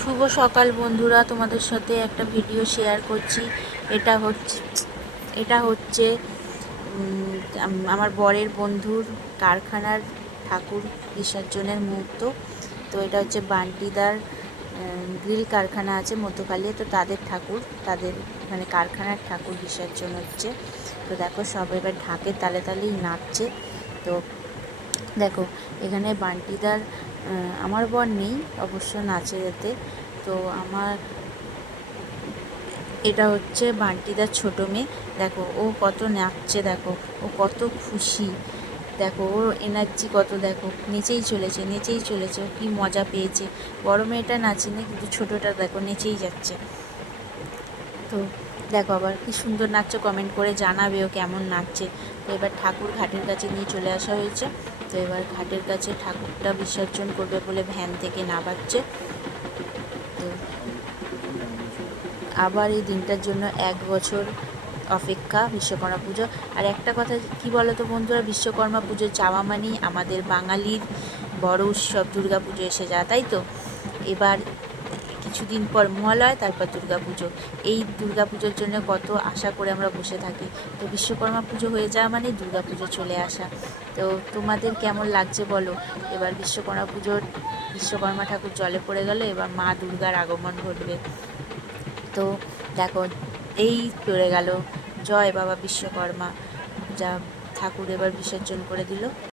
শুভ সকাল বন্ধুরা, তোমাদের সাথে একটা ভিডিও শেয়ার করছি। এটা হচ্ছে এটা হচ্ছে আমার বরের বন্ধুর কারখানার ঠাকুর বিসর্জনের মুহূর্ত। তো এটা হচ্ছে বান্টিদার গ্রিল কারখানা আছে মধ্যকালিয়া তো তাদের ঠাকুর, তাদের মানে কারখানার ঠাকুর বিসর্জন হচ্ছে। তো দেখো, সব এবার ঢাকের তালে তালেই নাচছে। তো দেখো, এখানে বান্টিদার আমার বর নেই অবশ্য নাচে যেতে। তো আমার এটা হচ্ছে বান্টিদার ছোটো মেয়ে। দেখো, ও কত নাচছে, দেখো, ও কত খুশি। দেখো, ওর এনার্জি কত, দেখো, নেচেই চলেছে নেচেই চলেছে, ও কী মজা পেয়েছে। বড় মেয়েটা নাচেনি, কিন্তু ছোটোটা দেখো, নেচেই যাচ্ছে। তো দেখো আবার কি সুন্দর নাচছে কমেন্ট করে জানাবে ও কেমন নাচছে। তো এবার ঠাকুর ঘাটের কাছে নিয়ে চলে আসা হয়েছে। তো এবার ঘাটের কাছে ঠাকুরটা বিসর্জন করবে বলে ভ্যান থেকে নামাচ্ছে। তো আবার এই দিনটার জন্য এক বছর অপেক্ষা বিশ্বকর্মা পুজো। আর একটা কথা, কি বলো তো বন্ধুরা, বিশ্বকর্মা পুজো যাওয়া মানেই আমাদের বাঙালির বড় উৎসব দুর্গা পুজো এসে যায়, তাই তো? এবার কিছুদিন পর মহালয়, তারপর দুর্গা পুজো এই দুর্গা পুজোর জন্য কত আশা করে আমরা বসে থাকি। তো বিশ্বকর্মা পুজো হয়ে যাওয়া মানে দুর্গা পুজো চলে আসা। তো তোমাদের কেমন লাগছে বলো? এবার বিশ্বকর্মা পুজোর, বিশ্বকর্মা ঠাকুর জলে পড়ে গেল, এবার মা দুর্গার আগমন ঘটবে। তো দেখো, এই পড়ে গেল। জয় বাবা বিশ্বকর্মা। যা ঠাকুর এবার বিসর্জন করে দিল।